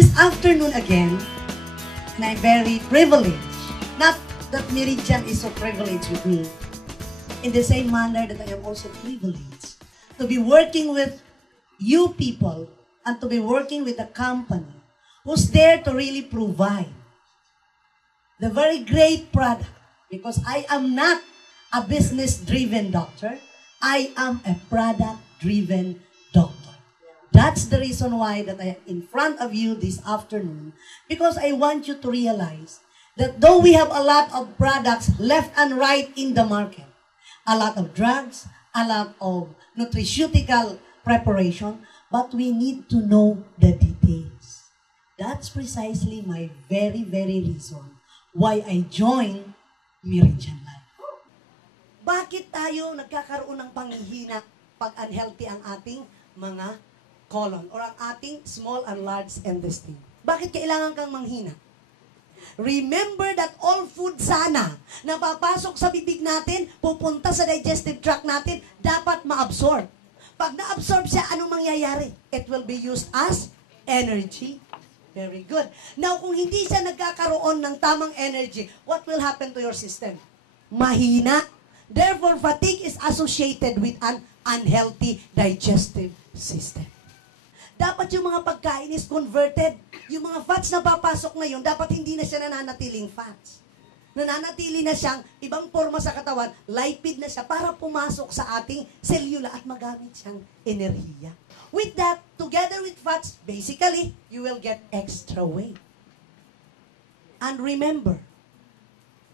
this afternoon again, and I'm very privileged. Not that Meridian is so privileged with me, in the same manner that I am also privileged to be working with you people and to be working with a company who's there to really provide the very great product. Because I am not a business-driven doctor, I am a product-driven doctor. That's the reason why that I am in front of you this afternoon, because I want you to realize that though we have a lot of products left and right in the market, a lot of drugs, a lot of nutraceutical preparation, but we need to know the details. That's precisely my very, very reason why I joined Meridian Life. Bakit tayo nagkakaroon ng panghihina pag unhealthy ang ating mga colon or ang ating small and large intestine? Bakit kailangan kang manghina? Remember that all food sana na papasok sa bibig natin, pupunta sa digestive tract natin, dapat ma-absorb. Pag na-absorb siya, anong mangyayari? It will be used as energy. Very good. Now, kung hindi siya nagkakaroon ng tamang energy, what will happen to your system? Mahina. Therefore, fatigue is associated with an unhealthy digestive system. Dapat yung mga pagkain is converted. Yung mga fats na papasok ngayon, dapat hindi na siya nananatiling fats. Nananatili na siyang ibang forma sa katawan, lipid na siya para pumasok sa ating selula at magamit siyang enerhiya. With that, together with fats, basically, you will get extra weight. And remember,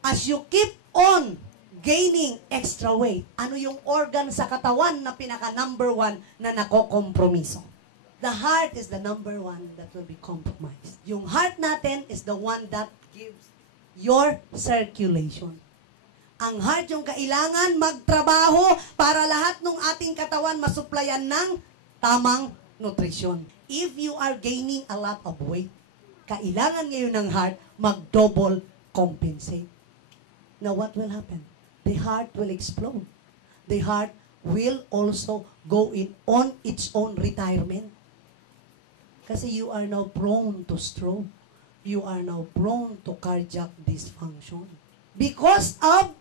as you keep on gaining extra weight, ano yung organ sa katawan na pinaka number 1 na nakokompromiso? The heart is the number 1 that will be compromised. Yung heart natin is the one that gives your circulation. Ang heart yung kailangan magtrabaho para lahat ng ating katawan masuplayan ng tamang nutrisyon. If you are gaining a lot of weight, kailangan ngayon ng heart mag-double compensate. Now what will happen? The heart will explode. The heart will also go on its own retirement. Kasi you are now prone to stroke. You are now prone to cardiac dysfunction. Because of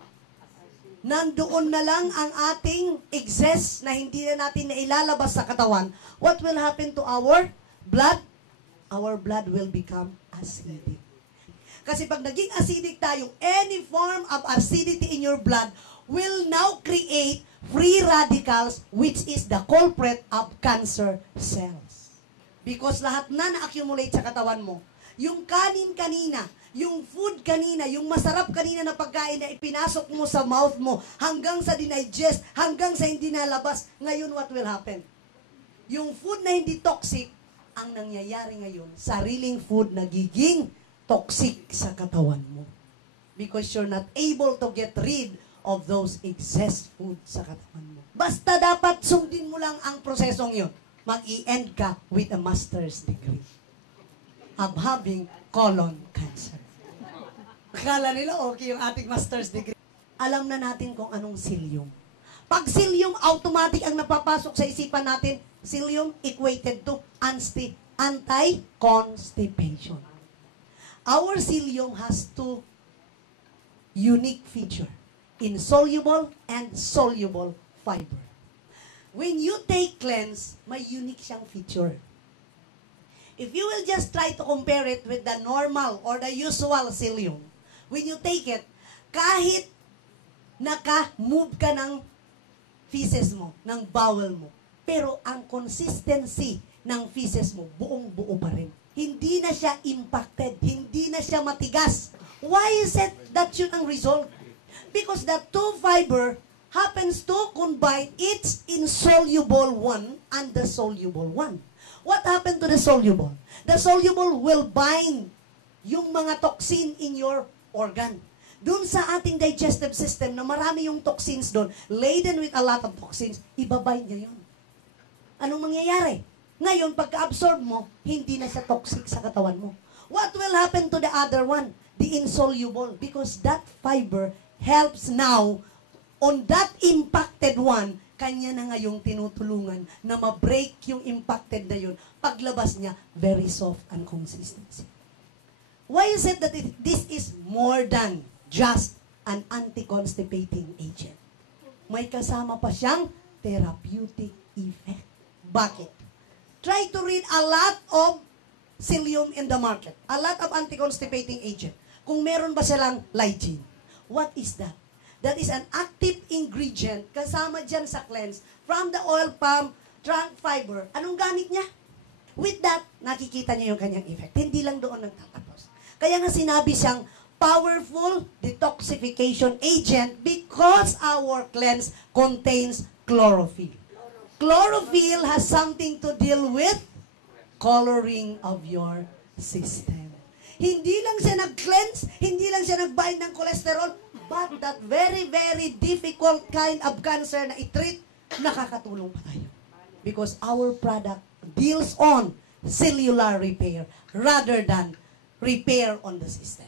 nandoon na lang ang ating excess na hindi na natin nailalabas sa katawan, what will happen to our blood? Our blood will become acidic. Kasi pag naging acidic tayo, any form of acidity in your blood will now create free radicals, which is the culprit of cancer cells. Because lahat na na-accumulate sa katawan mo, yung kanin kanina, yung food kanina, yung masarap kanina na pagkain na ipinasok mo sa mouth mo, hanggang sa dinigest, hanggang sa hindi nalabas, ngayon what will happen? Yung food na hindi toxic, ang nangyayari ngayon, sariling food nagiging toxic sa katawan mo. Because you're not able to get rid of those excess food sa katawan mo. Basta dapat sundin mo lang ang prosesong yun. Mag-i-end ka with a master's degree of having colon cancer. Akala nila okay yung ating master's degree. Alam na natin kung anong psyllium. Pag psyllium, automatic ang napapasok sa isipan natin, psyllium equated to anti-constipation. Our psyllium has 2 unique features, insoluble and soluble fiber. When you take cleanse, may unique siyang feature. If you will just try to compare it with the normal or the usual psyllium, when you take it, kahit naka-move ka ng feces mo, ng bowel mo, pero ang consistency ng feces mo, buong-buo pa rin. Hindi na siya impacted, hindi na siya matigas. Why is it that yun ang result? Because the 2 fiber happens to combine its insoluble one and the soluble one. What happened to the soluble? The soluble will bind yung mga toxin in your organ. Doon sa ating digestive system na marami yung toxins doon, laden with a lot of toxins, ibabind niya yun. Anong mangyayari? Ngayon, pagka-absorb mo, hindi na siya toxic sa katawan mo. What will happen to the other one? The insoluble. Because that fiber helps now on that impacted one, kanya na ngayong tinutulungan na ma-break yung impacted na yun paglabas niya, very soft and consistency. Why is it that this is more than just an anti-constipating agent? May kasama pa siyang therapeutic effect. Bakit? Try to read a lot of psyllium in the market. A lot of anti-constipating agent. Kung meron ba silang lysine. What is that? That is an active ingredient kasama dyan sa cleanse from the oil palm trunk fiber. Anong gamit niya? With that, nakikita niya yung kanyang effect. Hindi lang doon nagtatapos. Kaya nga sinabi siyang powerful detoxification agent because our cleanse contains chlorophyll. Chlorophyll has something to deal with coloring of your system. Hindi lang siya nag-cleanse, hindi lang siya nag-bind ng cholesterol, but that very, very difficult kind of cancer na i-treat, nakakatulong pa tayo. Because our product deals on cellular repair rather than repair on the system.